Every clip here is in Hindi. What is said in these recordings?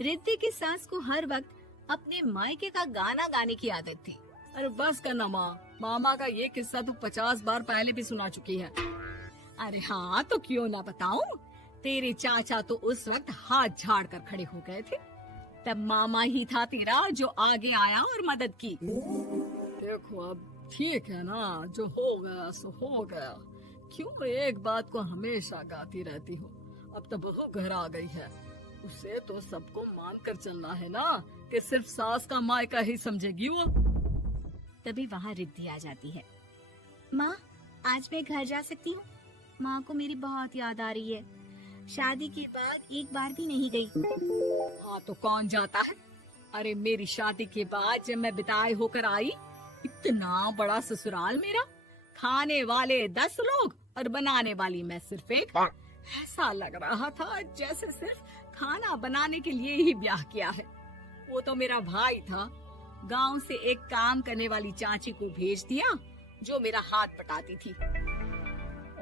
रिद्धि की सास को हर वक्त अपने मायके का गाना गाने की आदत थी। अरे बस करना माँ, मामा का ये किस्सा तू 50 बार पहले भी सुना चुकी है। अरे हाँ, तो क्यों ना बताऊं। तेरे चाचा तो उस वक्त हाथ झाड़ कर खड़े हो गए थे। तब मामा ही था तेरा जो आगे आया और मदद की। देखो अब ठीक है ना, जो हो गया सो हो गया। क्यों एक बात को हमेशा गाती रहती हो। अब तो बहू घर आ गई है, उसे तो सबको मान कर चलना है ना, कि सिर्फ सास का मायका ही समझेगी वो। तभी वहाँ रिद्धि आ जाती है। माँ, आज मैं घर जा सकती हूँ? माँ को मेरी बहुत याद आ रही है। शादी के बाद एक बार भी नहीं गई। हाँ तो कौन जाता है। अरे मेरी शादी के बाद जब मैं विदाई होकर आई, इतना बड़ा ससुराल मेरा, खाने वाले 10 लोग और बनाने वाली मैं सिर्फ एक। ऐसा लग रहा था जैसे सिर्फ खाना बनाने के लिए ही ब्याह किया है। वो तो मेरा भाई था, गांव से एक काम करने वाली चाची को भेज दिया जो मेरा हाथ पटाती थी,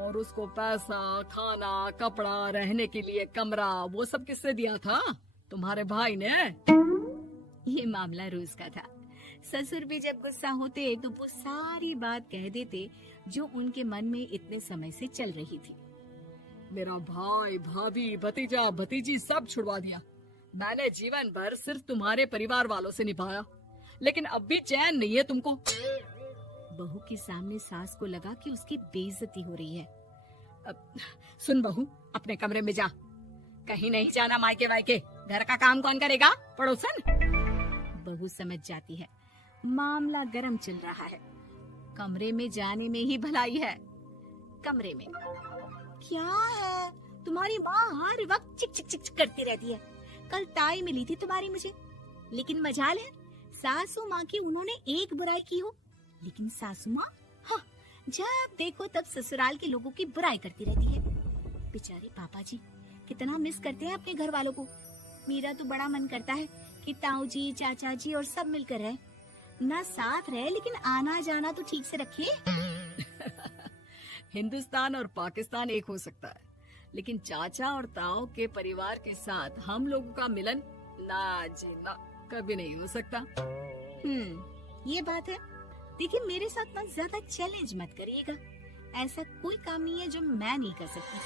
और उसको पैसा, खाना, कपड़ा, रहने के लिए कमरा, वो सब किसने दिया था? तुम्हारे भाई ने। ये मामला रोज का था। ससुर भी जब गुस्सा होते तो वो सारी बात कह देते जो उनके मन में इतने समय से चल रही थी। मेरा भाई, भाभी, भतीजा, भतीजी सब छुड़वा दिया। मैंने जीवन भर सिर्फ तुम्हारे परिवार वालों से निभाया, लेकिन अब भी चैन नहीं है तुमको। बहू के सामने सास को लगा कि उसकी बेइज्जती हो रही है। अब सुन बहू, अपने कमरे में जा, कहीं नहीं जाना मायके वायके। घर का काम कौन करेगा? पड़ोसन। बहू समझ जाती है मामला गर्म चल रहा है। कमरे में जाने में ही भलाई है। कमरे में क्या है? तुम्हारी माँ हर वक्त चिक चिक चिक करती रहती है। कल ताई मिली थी तुम्हारी मुझे, लेकिन मजाल है सासू माँ की उन्होंने एक बुराई की हो, लेकिन सासू माँ हाँ, जब देखो तब ससुराल के लोगों की बुराई करती रहती है। बेचारे पापा जी कितना मिस करते हैं अपने घर वालों को। मेरा तो बड़ा मन करता है कि ताऊ जी, चाचा जी और सब मिलकर रहे, ना साथ रहे लेकिन आना जाना तो ठीक से रखे। हिंदुस्तान और पाकिस्तान एक हो सकता है, लेकिन चाचा और ताऊ के परिवार के साथ हम लोगों का मिलन ना जी ना, कभी नहीं हो सकता। ये बात है। देखिए मेरे साथ ना ज्यादा चैलेंज मत करिएगा। ऐसा कोई काम नहीं है जो मैं नहीं कर सकती।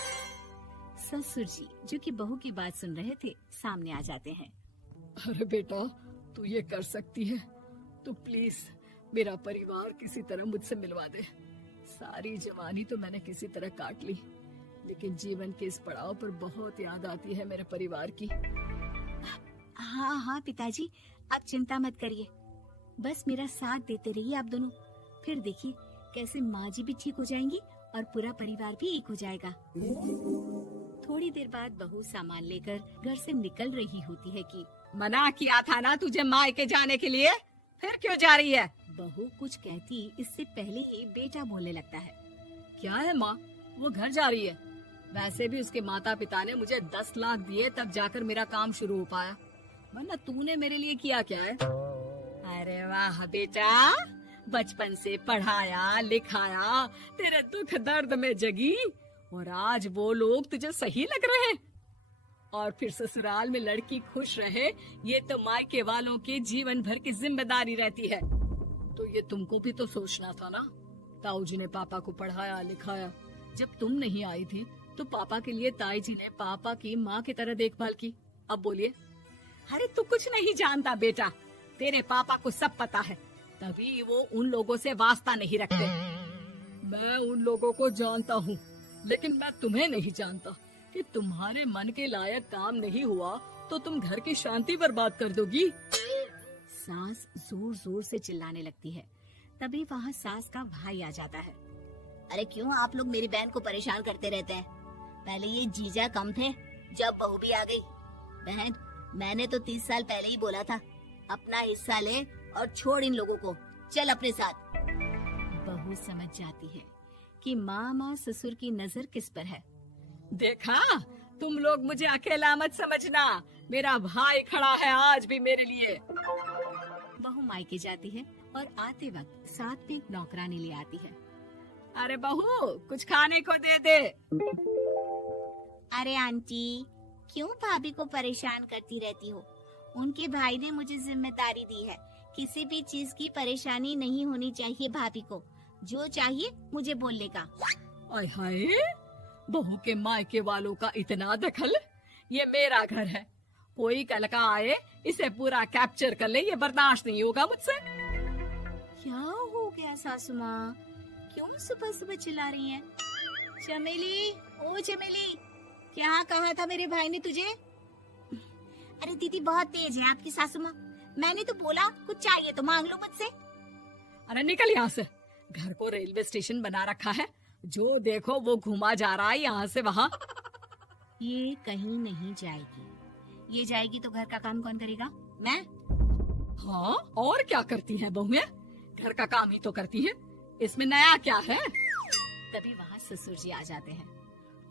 ससुर जी जो कि बहू की बात सुन रहे थे सामने आ जाते हैं। अरे बेटा, तू ये कर सकती है तो प्लीज मेरा परिवार किसी तरह मुझसे मिलवा दे। सारी जवानी तो मैंने किसी तरह काट ली, लेकिन जीवन के इस पड़ाव पर बहुत याद आती है मेरे परिवार की। हाँ हाँ पिताजी, आप चिंता मत करिए, बस मेरा साथ देते रहिए आप दोनों। फिर देखिए कैसे माँ जी भी ठीक हो जाएंगी और पूरा परिवार भी एक हो जाएगा। थोड़ी देर बाद बहू सामान लेकर घर से निकल रही होती है कि मना किया था ना तुझे मायके जाने के लिए, फिर क्यों जा रही है? बहू कुछ कहती इससे पहले ही बेटा बोलने लगता है। क्या है माँ, वो घर जा रही है। वैसे भी उसके माता पिता ने मुझे 10 लाख दिए तब जाकर मेरा काम शुरू हो पाया, वरना तूने मेरे लिए किया क्या है? अरे वाह बेटा, बचपन से पढ़ाया लिखाया, तेरे दुख दर्द में जगी, और आज वो लोग तुझे सही लग रहे हैं? और फिर ससुराल में लड़की खुश रहे, ये तो मायके वालों की जीवन भर की जिम्मेदारी रहती है। तो ये तुमको भी तो सोचना था ना। ताऊ जी ने पापा को पढ़ाया लिखाया, जब तुम नहीं आई थी तो पापा के लिए ताई जी ने पापा की माँ की तरह देखभाल की। अब बोलिए। अरे तू कुछ नहीं जानता बेटा, तेरे पापा को सब पता है, तभी वो उन लोगों से वास्ता नहीं रखते। मैं उन लोगों को जानता हूँ, लेकिन मैं तुम्हें नहीं जानता कि तुम्हारे मन के लायक काम नहीं हुआ तो तुम घर की शांति बर्बाद कर दोगी। सास जोर जोर से चिल्लाने लगती है। तभी वहाँ सास का भाई आ जाता है। अरे क्यों आप लोग मेरी बहन को परेशान करते रहते हैं? पहले ये जीजा कम थे, जब बहू भी आ गई। बहन, मैंने तो 30 साल पहले ही बोला था, अपना हिस्सा ले और छोड़ इन लोगों को, चल अपने साथ। बहू समझ जाती है कि मामा ससुर की नजर किस पर है। देखा, तुम लोग मुझे अकेला मत समझना, मेरा भाई खड़ा है आज भी मेरे लिए। बहू मायके जाती है और आते वक्त साथ में एक नौकरानी ले आती है। अरे बहू, कुछ खाने को दे दे। अरे आंटी, क्यों भाभी को परेशान करती रहती हो? उनके भाई ने मुझे जिम्मेदारी दी है। किसी भी चीज की परेशानी नहीं होनी चाहिए भाभी को। जो चाहिए मुझे बोलने का। आय हाय, बहू के मायके वालों का इतना दखल। ये मेरा घर है, कोई कल का आए इसे पूरा कैप्चर कर ले, ये बर्दाश्त नहीं होगा मुझसे। क्या हो गया सासू माँ? क्यों सुबह सुबह चिल्ला रही हैं? चमेली, ओ चमेली, क्या कहा था मेरे भाई ने तुझे? अरे दीदी बहुत तेज है आपकी सासू माँ। मैंने तो बोला कुछ चाहिए तो मांग लो मुझसे। अरे निकल यहाँ से, घर को रेलवे स्टेशन बना रखा है, जो देखो वो घुमा जा रहा है यहाँ से वहाँ। ये कहीं नहीं जाएगी। ये जाएगी तो घर का काम कौन करेगा? मैं। हाँ, और क्या करती है बहुएं? घर का काम ही तो करती है, इसमें नया क्या है? तभी वहाँ ससुर जी आ जाते हैं।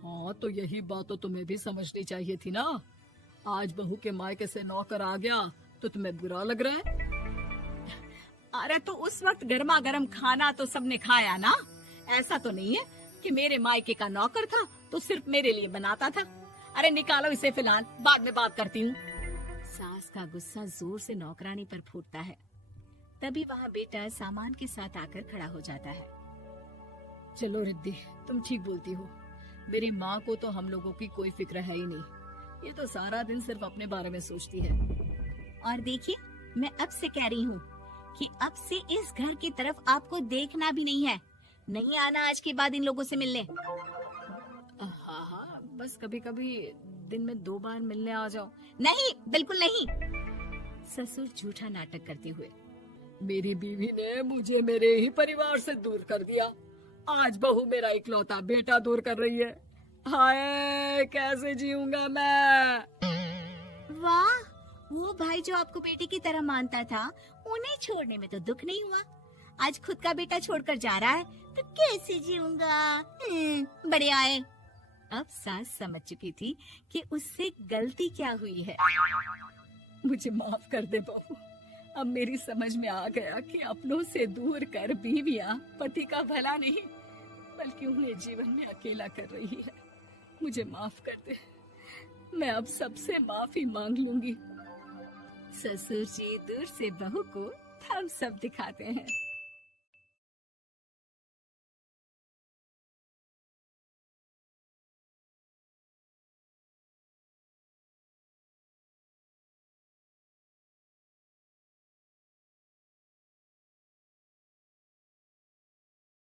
हाँ, तो यही बात तो तुम्हें भी समझनी चाहिए थी ना। आज बहू के मायके से नौकर आ गया तो तुम्हें बुरा लग रहा है? अरे तो उस वक्त गर्मा गर्म खाना तो सबने खाया ना। ऐसा तो नहीं है कि मेरे मायके का नौकर था तो सिर्फ मेरे लिए बनाता था। अरे निकालो इसे, फिलहाल बाद में बात करती हूँ। सास का गुस्सा जोर से नौकरानी पर फूटता है। तभी वहाँ बेटा सामान के साथ आकर खड़ा हो जाता है। चलो रिद्धि, तुम ठीक बोलती हो। मेरी माँ को तो हम लोगों की कोई फिक्र है ही नहीं, ये तो सारा दिन सिर्फ अपने बारे में सोचती है। और देखिए, मैं अब से कह रही हूँ कि अब से इस घर की तरफ आपको देखना भी नहीं है। नहीं आना आज के बाद इन लोगों से मिलने। हाँ हाँ, बस कभी कभी दिन में 2 बार मिलने आ जाओ। नहीं, बिल्कुल नहीं। ससुर झूठा नाटक करते हुए। मेरी बीवी ने मुझे मेरे ही परिवार से दूर कर दिया, आज बहू मेरा इकलौता बेटा दूर कर रही है। हाय, कैसे जीऊंगा मैं? वाह, वो भाई जो आपको बेटे की तरह मानता था, उन्हें छोड़ने में तो दुख नहीं हुआ। आज खुद का बेटा छोड़कर जा रहा है तो कैसे जीऊंगा? बड़े आए। अब सास समझ चुकी थी कि उससे गलती क्या हुई है। मुझे माफ कर दे बहू, अब मेरी समझ में आ गया कि अपनों से दूर कर बीवियां पति का भला नहीं बल्कि उन्हें जीवन में अकेला कर रही है। मुझे माफ कर दे, मैं अब सबसे माफी मांग लूंगी। ससुर जी दूर से बहू को थम्स अप दिखाते हैं।